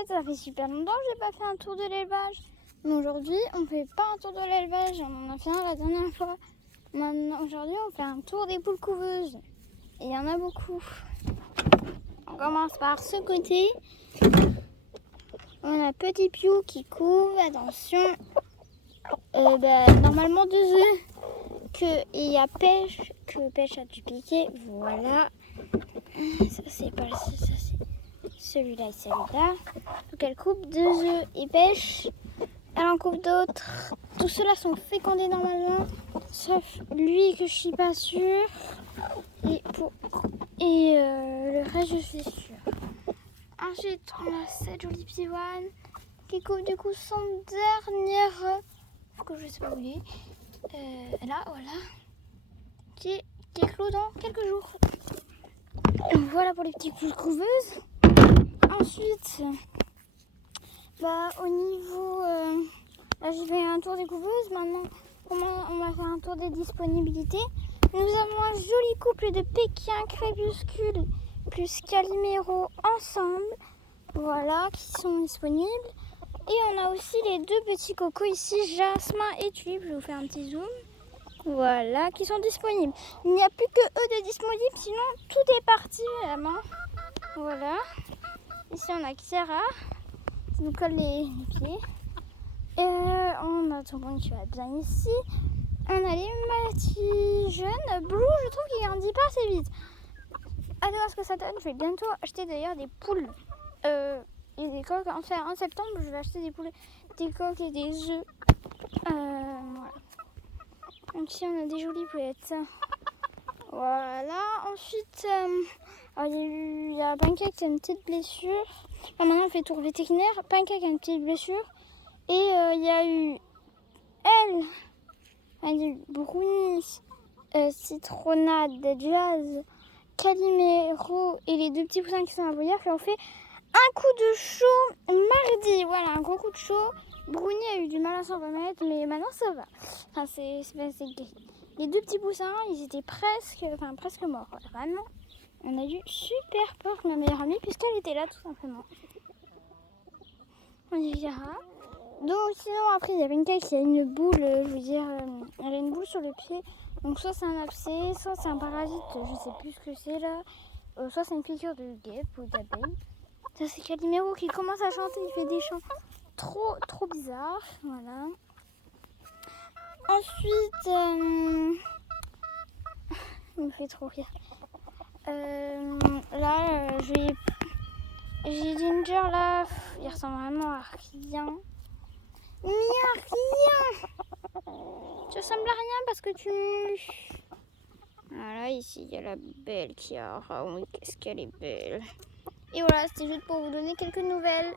fait, ça fait super longtemps que j'ai pas fait un tour de l'élevage. Mais aujourd'hui, on fait pas un tour de l'élevage, on en a fait un la dernière fois. Maintenant, aujourd'hui, on fait un tour des poules couveuses. Et il y en a beaucoup. On commence par ce côté. On a Petit Piou qui couve, attention. Normalement 2 œufs. Il y a Pêche, que Pêche a dû piquer. Voilà. Ça c'est pas ça, c'est celui-là et celui-là. Donc elle coupe 2 œufs et Pêche. Elle en coupe d'autres. Tous ceux-là sont fécondés normalement. Sauf lui que je suis pas sûre. Et le reste je suis sûre. Ensuite on a cette jolie pivoine qui coupe du coup son dernier œuf. Que je sais pas où il est. Là voilà. Qui éclot dans quelques jours. Voilà pour les petites poules couveuses. Ensuite, au niveau... là j'ai fait un tour des couveuses. Maintenant on va faire un tour des disponibilités. Nous avons un joli couple de Pékin crépuscule plus Calimero ensemble. Voilà, qui sont disponibles. Et on a aussi les 2 petits cocos ici, Jasmin et Tulipe. Je vais vous faire un petit zoom. Voilà, qui sont disponibles. Il n'y a plus que eux de disponibles, sinon tout est parti vraiment. Voilà. Ici on a Kiara qui nous colle les pieds. Et on a Tonton qui va bien ici. On a les petits jeunes. Blue, je trouve qu'il grandit pas assez vite. Allez voir ce que ça donne. Je vais bientôt acheter d'ailleurs des poules et des coques. En septembre, je vais acheter des poules, des coques et des œufs. Voilà. Donc ici on a des jolies poulettes. Voilà. Ensuite, il y a Pancake qui a une petite blessure. Maintenant on fait tour vétérinaire. Pancake a une petite blessure. Et il y a eu Brownie, Citronnade, Jazz, Calimero et les 2 petits poussins qui sont à Boyard qui ont fait un coup de chaud mardi. Voilà, un gros coup de chaud. Brownie a eu du mal à s'en remettre, mais maintenant ça va. Enfin, c'est gris. Les 2 petits poussins, ils étaient presque morts. Vraiment, on a eu super peur pour ma meilleure amie puisqu'elle était là tout simplement. On y verra. Donc sinon après il y a Pancake qui a une boule, elle a une boule sur le pied. Donc soit c'est un abcès, soit c'est un parasite, je sais plus ce que c'est là. Soit c'est une piqûre de guêpe ou d'abeille. Ça c'est Calimero qui commence à chanter, il fait des chants trop bizarres. Voilà. Ensuite, il me fait trop rire. Là, j'ai Ginger là, il ressemble vraiment à rien. Mais à rien. Tu ressembles à rien parce que tu mues. Voilà, ici il y a la belle Kiara. Oui, qu'est-ce qu'elle est belle. Et voilà, c'était juste pour vous donner quelques nouvelles.